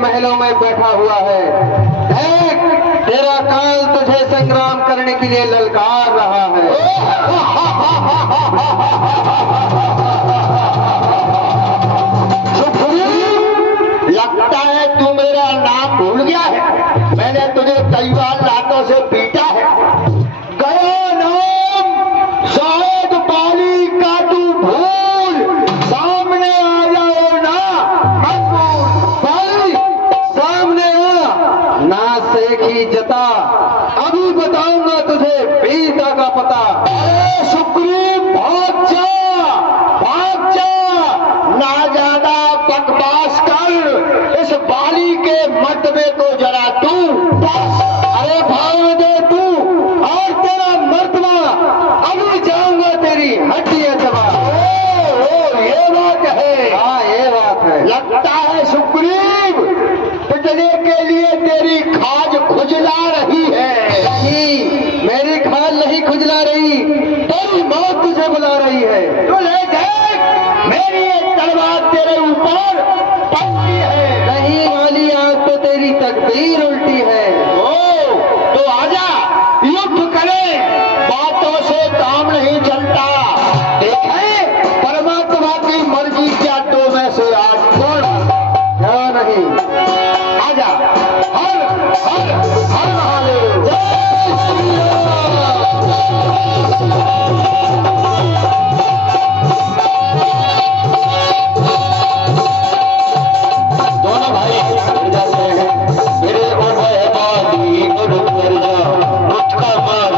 महलों में बैठा हुआ है। देख, तेरा काल तुझे संग्राम करने के लिए ललकार रहा है। लगता है तू मेरा नाम भूल गया है। मैंने तुझे कई बार लातों से पीटा है। गया नाम शायद बाली का तू भूल, सामने आ जाओ ना बाली, सामने आ ना सेखी जता, अभी बताऊंगा तुझे पीता का पता। अरे सुग्रीव, भाग जा, भाग जा, ना ज्यादा बकवास कर। इस बाली के मत में तो जरा तू, अरे भाग दे तू और तेरा मर्तबा, अभी जाऊंगा तेरी हड्डियां चबा। ये बात है। हाँ, ये बात है। लगता है सुग्रीव, पिटने के लिए तेरी खाज खुजला रही है। नहीं, मेरी खाल नहीं खुजला रही, तेरी मौत तुझे बुला रही है। तो ले देख, मेरी एक तलवार तेरे ऊपर पड़ती है। नहीं वाली, आज तो तेरी तकदीर उल्टी है। ओ, तो आजा, युद्ध करें। बातों से काम नहीं चलता। देखें परमात्मा की मर्जी क्या, तो मैं से आज छोड़ क्या नहीं, आजा। हर हर हर महादेव, जय श्री राम। दोनों भाई गिर जाते हैं। मेरे ओढ़े बाली और कर जा, मुझका मार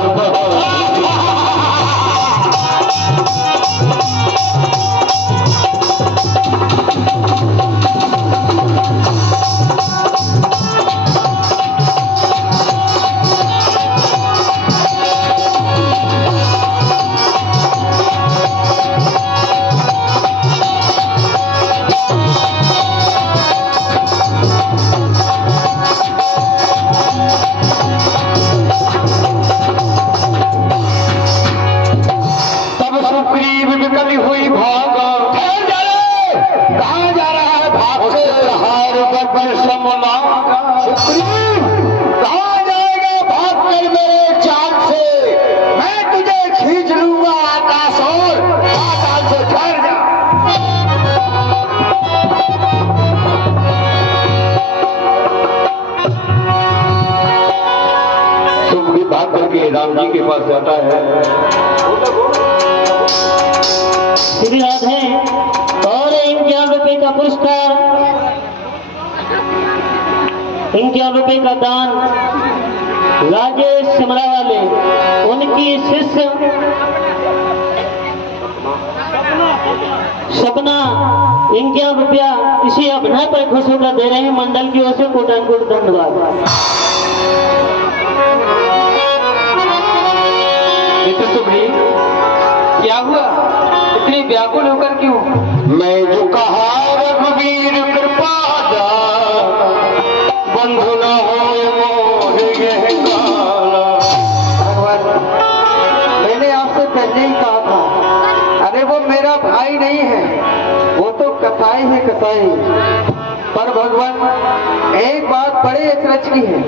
निकली हुई भागा। कहाँ जा रहा है? भाग से हार बबर समला। कहाँ जाएगा भाग कर मेरे चाल से? मैं तुझे खींच लूंगा आकाश और पाताल से। ठहर जा। सुग्रीव भाग करके राम जी के पास जाता है। श्री राधे और 51 रुपए का पुरस्कार, 51 रुपए का दान राजेश सिमरा वाले, उनकी शिष्य सपना 51 रुपया इसी अभिनय पर खुश होकर दे रहे हैं। मंडल की ओर से कोटानकोट धन्यवाद। सुग्रीव, क्या हुआ? इतनी व्याकुल होकर क्यों? मैं जो कहा रघुवीर कृपा जा, बंधु न हो मोह यह का। कसाई। पर भगवान एक बात बड़े अचरज की है,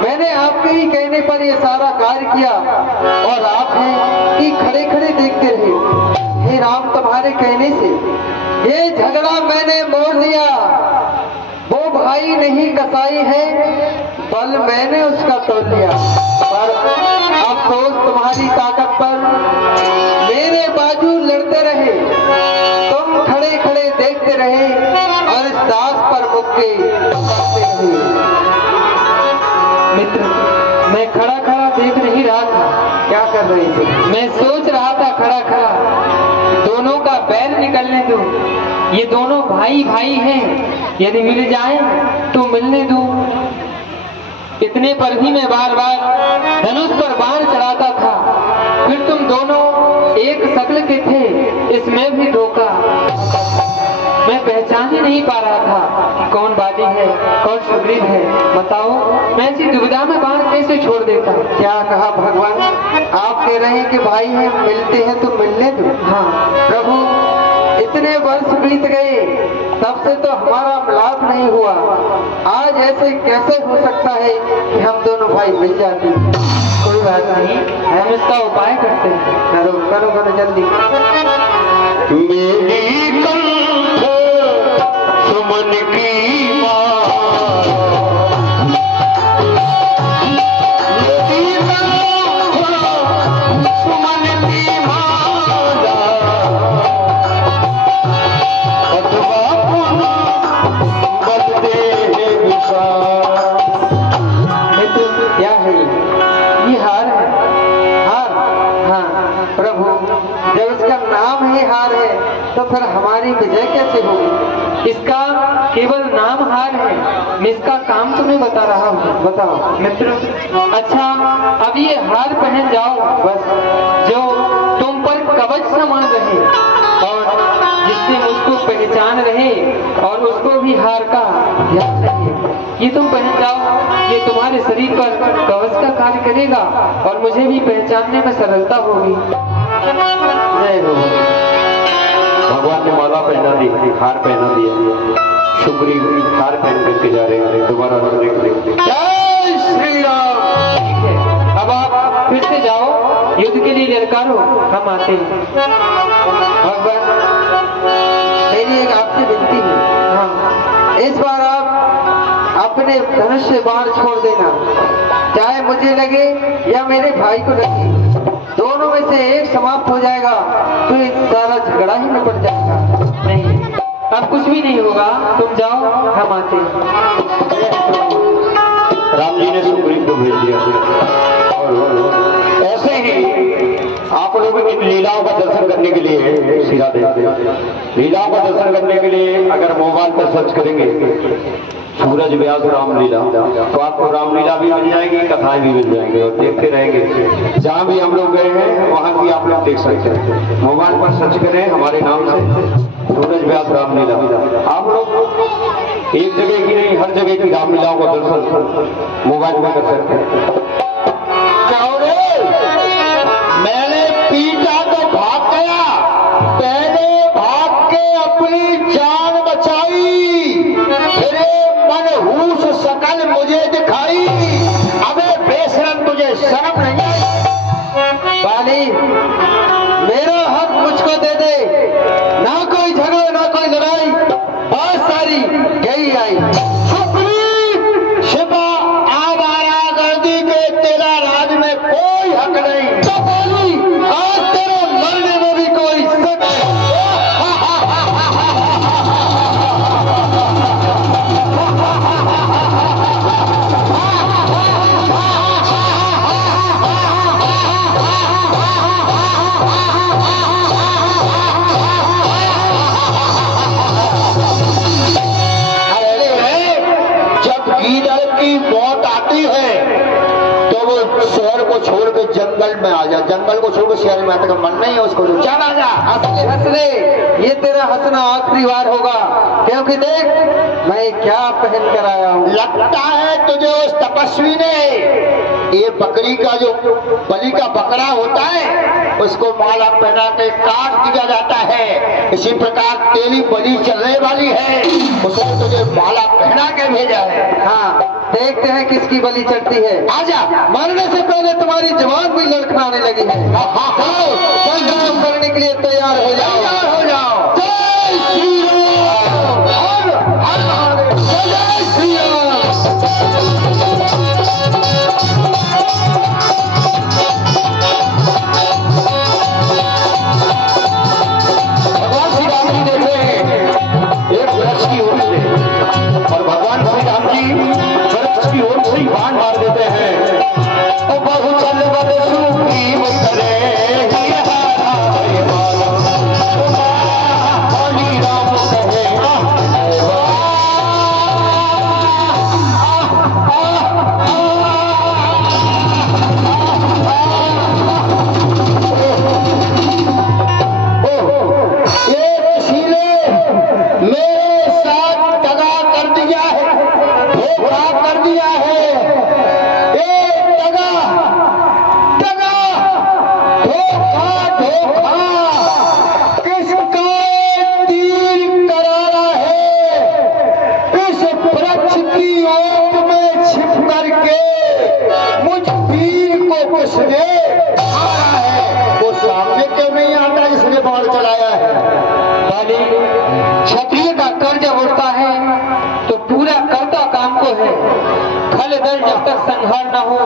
मैंने आपके ही कहने पर ये सारा कार्य किया और आप हैं कि खड़े खड़े देखते रहे। हे राम, तुम्हारे कहने से ये झगड़ा मैंने मोड़ दिया। वो भाई नहीं कसाई है, बल मैंने उसका तोड़ लिया। पर अफसोस तुम्हारी ताकत पर, मेरे बाजू लड़ते रहे, तुम खड़े खड़े देखते रहे और इस दास पर मुक्के करते रहे। मित्र, मैं खड़ा खड़ा देख नहीं रहा था। क्या कर रहे थे? मैं सोच रहा था खड़ा खड़ा, दोनों का बैल निकलने दो। ये दोनों भाई भाई हैं, यदि मिल जाए तो मिलने दो। इतने पर भी मैं बार बार धनुष पर बाण चढ़ाता था। फिर तुम दोनों एक शक्ल के थे, इसमें भी धोखा। मैं पहचान ही नहीं पा रहा था कि कौन बादी है, कौन सुग्रीव है। बताओ, मैं ऐसी दुविधा में बाण कैसे छोड़ देता? क्या कहा भगवान? आप कह रहे हैं कि भाई हैं, मिलते हैं तो मिलने दो। हाँ प्रभु, इतने वर्ष बीत गए, तब से तो हमारा मिलाप नहीं हुआ। आज ऐसे कैसे हो सकता है कि हम दोनों भाई मिल जाते? कोई बात नहीं, हम इसका उपाय करते हैं। करो करो करो जल्दी। मेरी कंठ सुमन की माँ, मेरी कंठ सुमन की माला, अथवा बदले विशाल। क्या है ये? हार है। हार? हाँ प्रभु, जब इसका नाम ही हार है तो फिर हमारी विजय कैसे होगी? इसका केवल नाम हार है, मैं इसका काम तुम्हें बता रहा हूँ। बताओ मित्र। अच्छा, अब ये हार पहन जाओ बस, जो तुम पर कवच समान रहे और जिससे मुझको पहचान रहे और उसको भी हार का याद रहे। ये तुम पहन जाओ, ये तुम्हारे शरीर पर कवच का कार्य करेगा और मुझे भी पहचानने में सरलता होगी। जय हो। भगवान ने माला पहना दी, हार पहना दिया। सुग्रीव हार पहन करके जा रहे हैं दोबारा लड़ने के लिए। जय श्री राम। ठीक है, अब आप फिर से जाओ, युद्ध के लिए ललकारो, हम आते हैं। भगवान, मेरी एक आपसे विनती है। हाँ, इस बार आप अपने धनुष से बाण छोड़ देना, चाहे मुझे लगे या मेरे भाई को लगे। दोनों में से एक समाप्त हो जाएगा तो ये सारा झगड़ा ही निपट जाएगा। नहीं, अब कुछ भी नहीं होगा, तुम जाओ, हम आते हैं। राम जी ने सुग्रीव को भेज दिया और ऐसे ही आप लोग इन लीलाओं का दर्शन करने के लिए सीधा देखते हैं। लीलाओं का दर्शन करने के लिए अगर मोबाइल पर सर्च करेंगे सूरज व्यास रामलीला, तो आपको रामलीला भी मिल जाएगी, कथाएं भी मिल जाएंगी और देखते रहेंगे। जहाँ भी हम लोग गए हैं वहाँ भी आप लोग देख सकते हैं। मोबाइल पर सर्च करें हमारे नाम से, सूरज व्यास रामलीला। आप लोग एक जगह की नहीं, हर जगह की रामलीलाओं का दर्शन मोबाइल में कर सकते हैं। मैंने पीटा तो भाग गया, पहले भाग के अपनी जान बचाई, फिर मनहूस शकल मुझे दिखाई। अबे बेशरम, तुझे शर्म नहीं आई? बाली, मेरा हक मुझको दे दे। ना कोई झगड़ा, ना कोई लड़ाई, बात सारी यही आई। सुग्रीव, शिवा आवारा गर्दी के तेरा राज में कोई हक नहीं। तो बाली, आज तेरे मरने में भी कोई शक नहीं। शहर को छोड़ के जंगल में आ जा, जंगल को छोड़ के शहर में आता, मन नहीं है उसको, चल आ जा। हंसले हंसले, ये तेरा हंसना आखिरी बार होगा, क्योंकि देख मैं क्या पहन कर आया हूँ। लगता है तुझे उस तपस्वी ने ये बकरी का जो बलि का बकरा होता है उसको माला पहना के काट दिया जाता है। इसी प्रकार तेरी बलि चलने वाली है, उसने तुझे माला पहना के भेजा है। हाँ, देखते हैं किसकी बलि चढ़ती है। आजा, मरने से पहले तुम्हारी जवान भी लड़खड़ाने लगी है। संग्राम करने के लिए तैयार हो जाओ, तैयार हो जाओ। जय श्री राम। हर हर महादेव। जय श्री राम। भगवान श्री राम जी देखे एक वृक्ष की ओर से, और भगवान श्री राम जी वृक्ष की ओर से बाण मार देते हैं। तो बहु चल बल सुग्रीव करे ही हारा है माला। हरि राम कहे ये किसी ने मेरे साथ दगा कर दिया है, धोखा कर दिया है। ये दगा दगा धोखा धोखा किसका तीर करारा है। इस वृक्ष की ओट में छिप करके मुझ वीर को किसने मारा है। वो सामने क्यों नहीं आता जिसने बाण चलाया है। बाली, क्षत्रिय का कर जब उठता है तो पूरा करता काम को है। खल दल जब तक संहार न हो,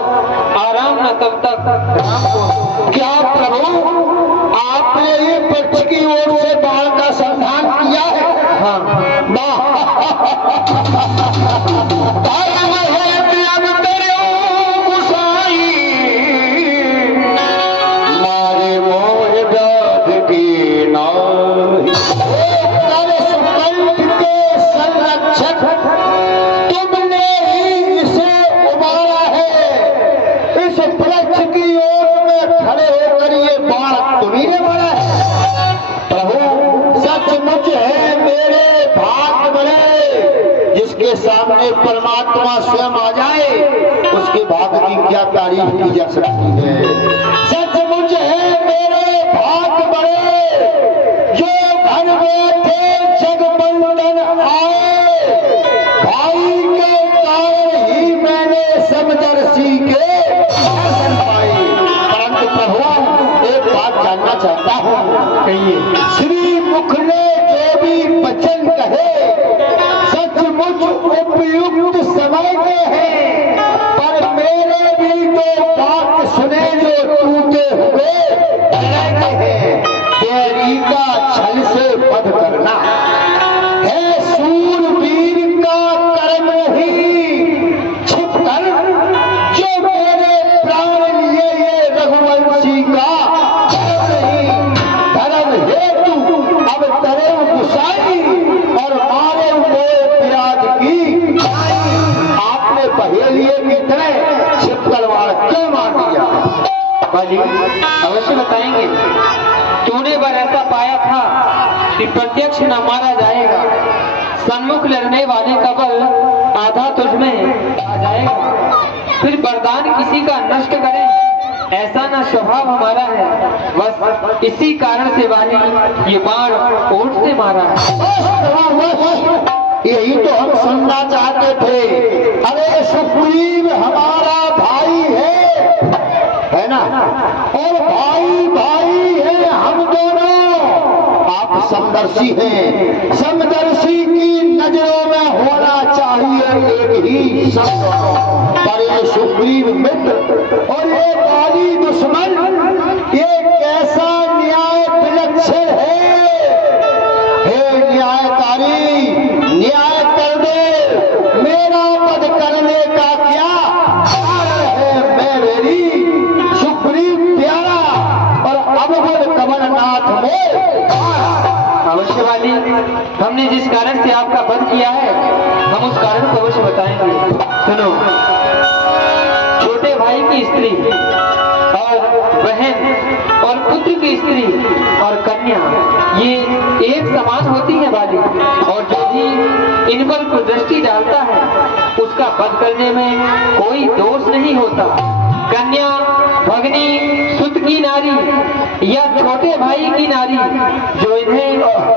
आराम न तब तक राम को। क्या प्रभु आपने ये वृक्ष की ओर से बाण का संधान किया है। हाँ, मारे मोह व्याध की नाई, कर सुकंठ के संरक्षक तुमने ही इसे उबारा है। इस वृक्ष की ओर में खड़े होकर ये बाण तुम्ही ने मारा है। प्रभु सचमुच है मेरे भाग बड़े, जिसके सामने परमात्मा स्वयं आ जाए उसके भाग की क्या तारीफ की जा सकती है। सचमुच है मेरे भाग बड़े, जो घर में थे जगबंधन आए। भाई के कारण ही मैंने समदर्शी के दर्शन पाए। परंतु प्रभु एक बात जानना चाहता हूँ, कहिए। श्री मुख ने जो भी वचन कहे सचमुच उपयुक्त समय के हैं, पर मेरे भी तो बात सुने जो टूटे हुए रहते हैं। देरी का छल से वध करना है सूरवीर का कर्म नहीं। छिप कर जो मेरे प्राण लिए ये रघुवंशी का धर्म नहीं। धर्म हेतु अब तरे गुसाई और मारे हुए प्याज की खाई। आपने पहेलिए की तरह छिप तलवार क्यों मार दिया। बाली, अवश्य बताएंगे। तूने बार ऐसा पाया था कि प्रत्यक्ष न मारा जाएगा, सन्मुख लड़ने वाले का बल आधा तुझमें आ जाएगा। फिर वरदान किसी का नष्ट करें, ऐसा ना स्वभाव हमारा है। बस इसी कारण से वाली ये बाण ओट से मारा है। यही तो हम सुनना चाहते थे। अरे सुग्रीव हमारा भाई है ना, और भाई भाई है हम दोनों। आप समदर्शी हैं, समदर्शी की नजरों में होना चाहिए एक ही सब। पर ये सुग्रीव मित्र और ये बाली दुश्मन, ये कैसा न्याय विलक्षण है। हे न्यायकारी, न्याय कर दे। मेरा वध करने का क्या कारण है। मैं मेरी सुग्रीव प्यारा और अवगुण कमलनाथ में अवश्य वाली, हमने जिस कारण से आपका वध किया है हम उस कारण को अवश्य बताएंगे। सुनो, छोटे भाई की स्त्री और बहन और पुत्र की स्त्री और कन्या ये एक समान होती है वाली, और जो भी इन पर कुदृष्टि डालता है उसका वध करने में कोई दोष नहीं होता। कन्या, भगनी, सुत की नारी या छोटे भाई की नारी जो इन्हें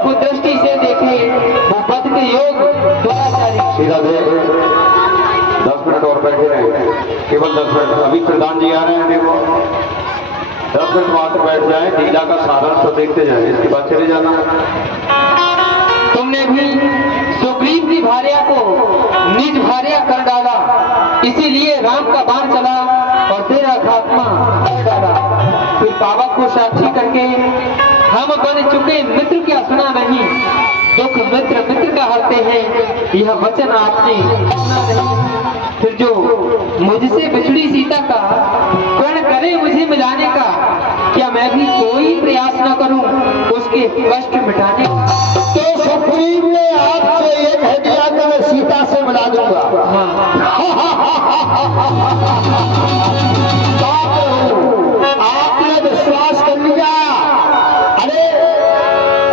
कुदृष्टि से देखे वो बद के योग दुराचारी। सीधा दे 10 मिनट और बैठे रहे, केवल 10 मिनट। अभी प्रधान जी आ रहे हैं, देखो 10 मिनट मात्र बैठ जाए, लीला का साधन तो देखते जाए, इसके बाद चले जाना। तुमने भी सुग्रीव की भार्या को निज भार्या कर डाला, इसीलिए राम का बाण चला और तेरा खात्मा कर डाला। फिर पावक को साक्षी करके हम बन चुके मित्र क्या सुना नहीं, दुख मित्र मित्र का हरते हैं, यह वचन आपने सुना नहीं। फिर जो मुझसे बिछड़ी सीता का प्रण करे मुझे मिलाने का, क्या मैं भी कोई प्रयास न करूं उसके कष्ट मिटाने का? तो सुग्रीव ने आपसे ये कह दिया कि मैं सीता से मिला दूंगा। आपने विश्वास कर लिया। अरे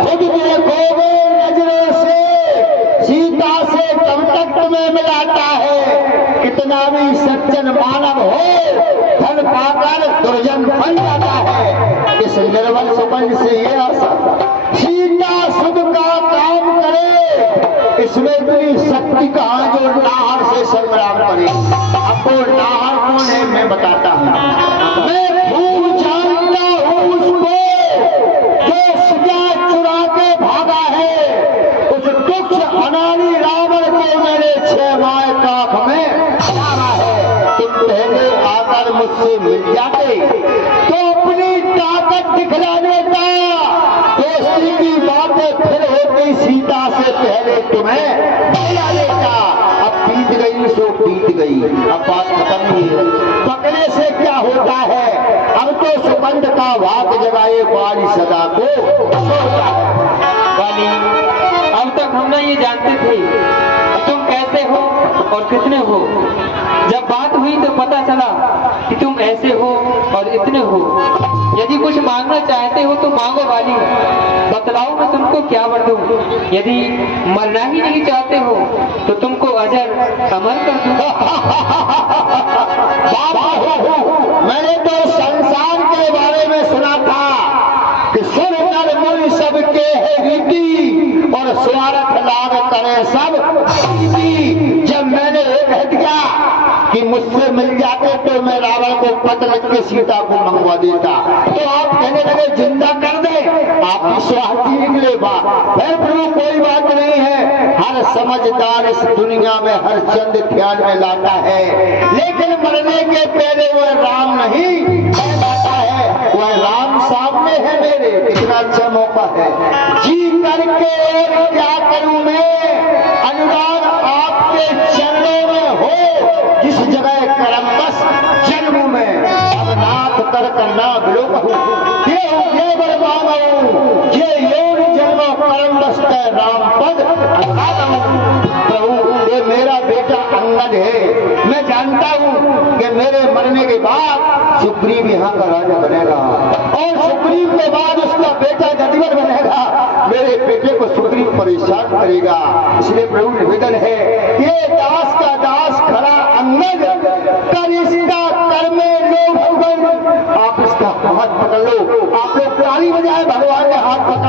खुद देखोगे नजरों से सीता से कब तक तुम्हें मिलाता है। कितना भी सज्जन मानव हो, धन पाकर दुर्जन बन जाता है। इस निर्बल सुबंध से ये आशा, सीता सुख का काम करे, इसमें इतनी शक्ति कहाँ जो नाहर से संग्राम करे। अब वो नाहर कौन है मैं बताता हूँ। मैं खूब जानता हूँ उसको जो सीता चुरा के भागा है। उस तुच्छ अनाड़ी रावण को मेरे 6 माह काख में डाला है। तुम पहले आकर मुझसे मिल जाते तो अपनी ताकत दिखला देता। दोस्ती की बातें फिर होती, सीता से पहले तुम्हें मिला लेता। अब बीत गई सो बीत गई, अब बात खत्म नहीं है। पकड़े से क्या होता है, अब तो सुगंध का वाक जगाए बाली सदा को सोता है। वाली, अब तक हम ना ये जानते थे तुम कैसे हो और कितने हो। जब बात हुई तो पता चला कि तुम ऐसे हो और इतने हो। यदि कुछ मांगना चाहते हो तो मांगो वाली, बतलाओ मैं तुमको क्या वर दूं। यदि मरना ही नहीं चाहते हो तो तुमको अजर अमर कर दूंगा। मैंने तो संसार के बारे में सुना था कि सुर नर मुनि सबके है रीति और स्वार्थ लाभ करे सब रीति। जब मैंने ये कह दिया कि मुझसे मिल जाते तो मैं रावण को पत्र लिख के सीता को मंगवा देता, तो आप कहने लगे जिंदा कर दे। आप विश्वास निकले बात है प्रभु, कोई बात नहीं है। हर समझदार इस दुनिया में हर चंद ध्यान में लाता है, लेकिन मरने के पहले वह राम नहीं लाता है। वह राम सामने है मेरे, कितना अच्छा मौका है। जी करके और क्या करूं मैं, अनुराग आपके चरणों में हो। जिस जगह करम बस जन्म में अब नाथ कर करना बिलोक ये बरमाऊ ये योग जन्म परम बस राम पद प्रभु। ये मेरा बेटा अंगद है। मैं जानता हूँ कि मेरे मरने के बाद सुग्रीव यहाँ का राजा बनेगा और सुग्रीव के बाद उसका बेटा जदीवर बनेगा। मेरे बेटे को सुग्रीव परेशान करेगा। इसलिए प्रभु निवेदन है, ये दास का दास खड़ा अंगद कर इसका कर में लोग। आप इसका हाथ पकड़ लो। आप लोग ताली बजाए, भगवान ने हाथ पकड़